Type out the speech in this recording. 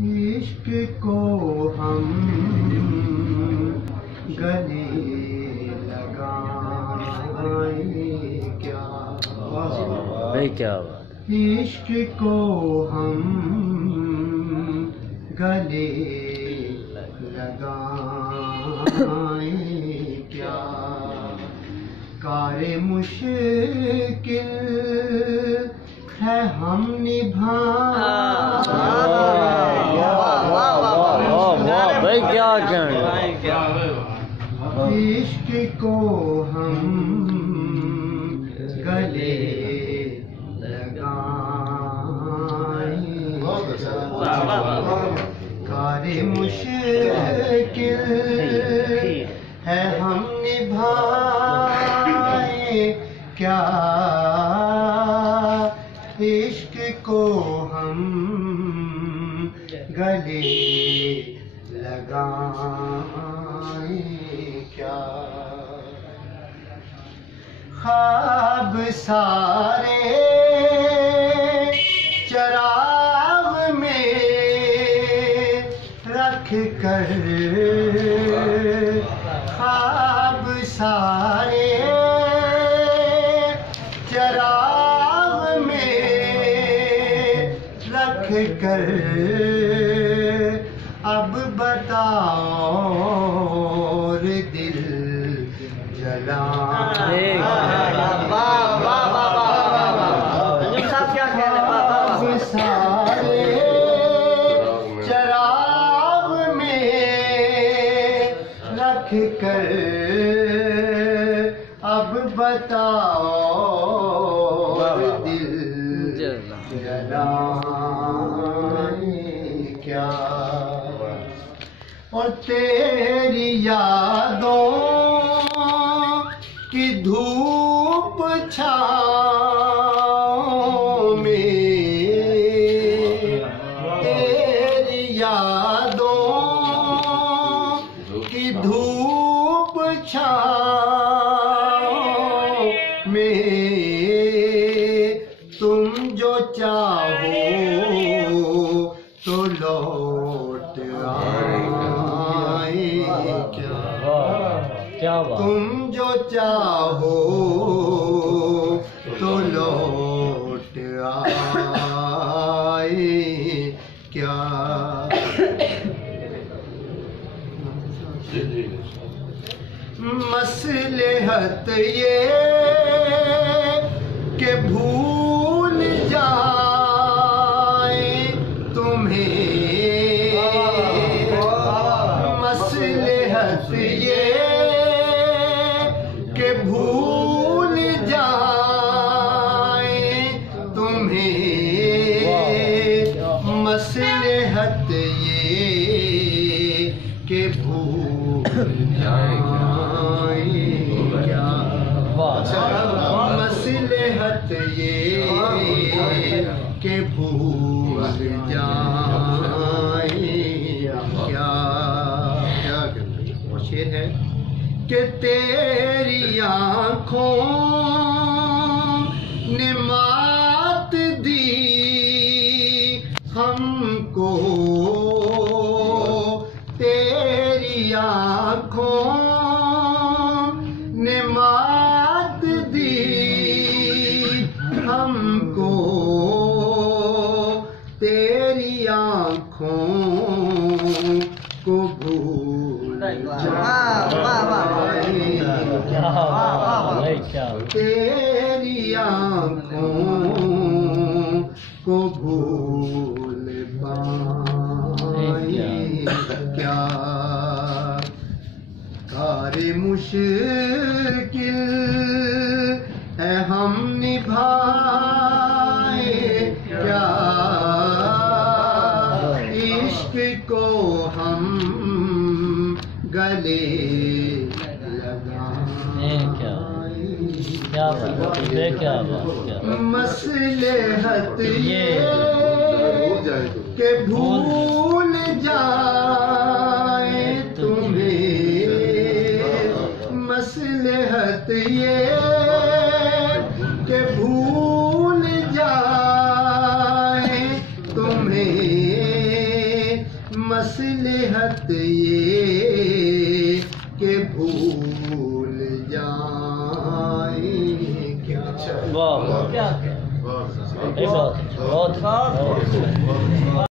عشق کو ہم گلے لگائیں کیا کیا عشق کو ہم گلے لگائیں کیا کار مشکل ہے ہم بھائی کیا کہیں عشق کو ہم گلے لگائیں کار مشکل ہے ہم نبھائیں کیا عشق کو ہم گلے لگائیں کیا خواب سارے چراغ میں رکھ کر خواب سارے چراغ میں رکھ کر اب بتاؤ دل جلائیں خواب سارے چراغ میں رکھ کر اب بتاؤ دل جلائیں کیا اور تیری یادوں کی دھوپ چھاؤں میں تیری یادوں کی دھوپ چھاؤں میں تم جو چاہو تو لوٹ آئے کیا بات تم جو چاہو تو لوٹ آئے کیا مصلحت یہ کہ بھول جائیں تمہیں مصلحت یہ کہ بھول جائیں تمہیں مصلحت یہ کہ بھول جائیں کیا مصلحت یہ کہ بھول جائیں کیا شعر ہے کہ تیری آنکھوں نے مات دی ہم کو تیری آنکھوں نے مات دی ہم کو تیری آنکھوں کو بھول تیری آنکھوں کو بھول پائیں کیا کار مشکل ہے ہم نبھائیں کیا عشق کو ہم گلے لگائیں مصلحت یہ کہ بھول جائیں تمہیں مصلحت یہ کہ بھول جائیں تمہیں مصلحت یہ کہ بھول جائیں کیا. واہ واہ، بہت